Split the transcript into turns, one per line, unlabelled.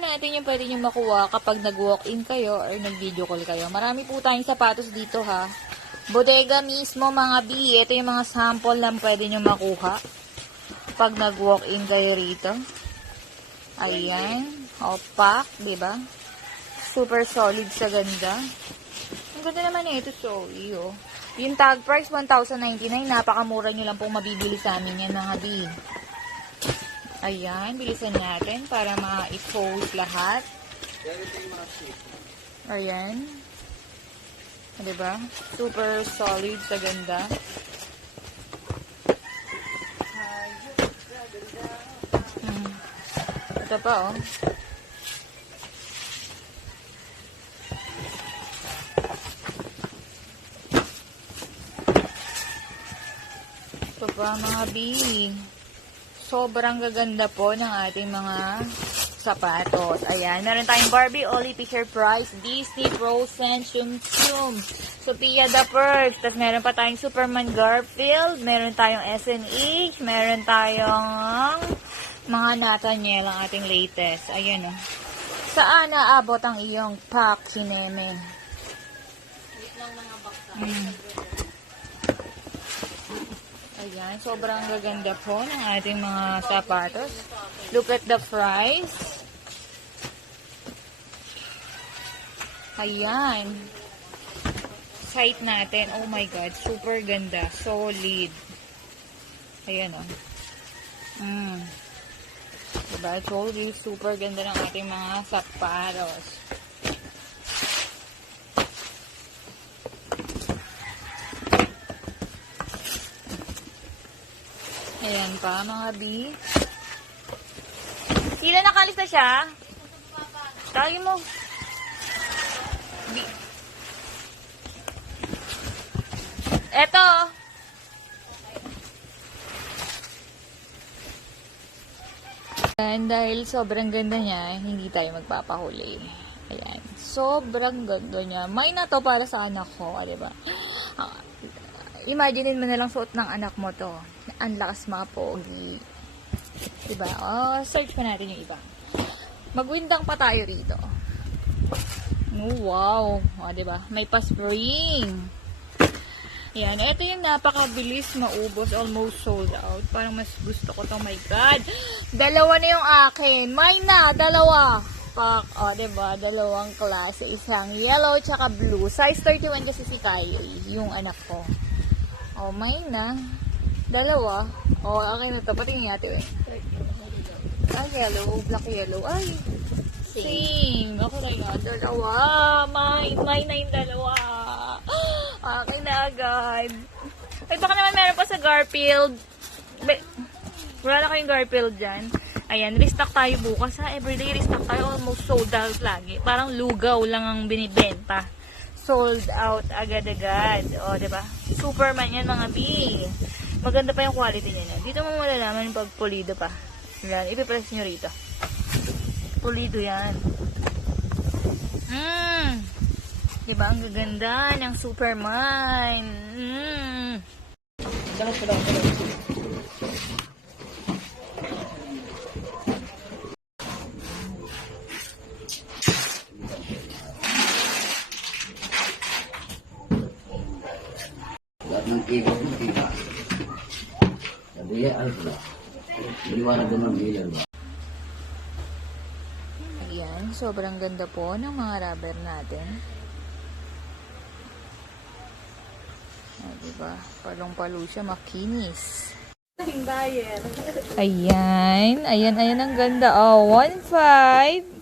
natin yung pwede nyo makuha kapag nag-walk-in kayo or nag-video call kayo. Marami po tayong sapatos dito ha. Bodega mismo mga B. Ito yung mga sample lang pwede nyo makuha pag nag-walk-in kayo rito. Ayan. Opak, ba? Super solid sa ganda. Ang ganda naman eh. Ito Zoe, oh. Yung tag price, 1,099. Napakamura nyo lang pong mabibili sa amin yan, mga B. Ayan, bilisan natin para ma-expose lahat. Ayan. O, Diba? Super solid sa ganda. Hmm. Ito pa, oh. Ito pa, mga B. Sobrang gaganda po ng ating mga sapatos. Ayan, meron tayong Barbie Ollie Fisher Price, Disney Frozen Chum Chum, Sophia the Perks, tapos meron pa tayong Superman Garfield, meron tayong SNH, meron tayong mga Nathaniel ang ating latest. Ayan o. Saan naabot ang iyong pack, Hineme? Hmm. Ayan, sobrang gaganda po ng ating mga sapatos. Look at the price. Ayan. Site natin. Oh my God. Super ganda. Solid. Ayan o. Oh. Mm. Diba? You, super ganda ng ating mga sapatos. Ayan pa, mga B. Sino nakalis na siya? Tayo mo. B. Eto. And dahil sobrang ganda niya, hindi tayo magpapahuli. Ayan. Sobrang ganda niya. May na to para sa anak ko, ah, di ba? Ah, Imaginein mo na lang suot ng anak mo to. Ang lakas mga pogi. Diba? Oh, search pa natin yung iba. Magwindang pa tayo rito. Oh, wow. O, diba? May pa-spring. Yan. Ito yung napakabilis maubos. Almost sold out. Parang mas gusto ko to. My God. Dalawa na yung akin. Mine na. Dalawa. Pak. O, diba? Dalawang klase. Isang yellow tsaka blue. Size 31 kasi si Kylie. Yung anak ko. O, mine na. Dalawa. O, akin na to. Patingin natin. Ay, yellow. Black yellow. Ay. Same. Ako na nga. Dalawa. Mine. Mine na yung dalawa. Akin na agad. Ay, baka naman meron pa sa Garfield. Be, wala na kayong Garfield dyan. Ayan, restock tayo bukas ha. Everyday restock tayo. Almost sold out lagi. Parang lugaw lang ang binibenta. Sold out agad-agad. O, ba diba? Superman yan mga B. Maganda pa yung quality niya. Dito mo malalaman pag pulido pa. Yan, ipipress nyo rito. Pulido yan. Mmm. Diba, ang gaganda ng Superman. Mmm.
Pala.
Lahat ng kiko mo, kita. Pala? Iniwanag doon ng ba?
Ayan, sobrang ganda po ng mga rubber natin. Ah, diba? Palong-palo siya, makinis. Ayan, ayan, ayan ang ganda. Oh, 1.5.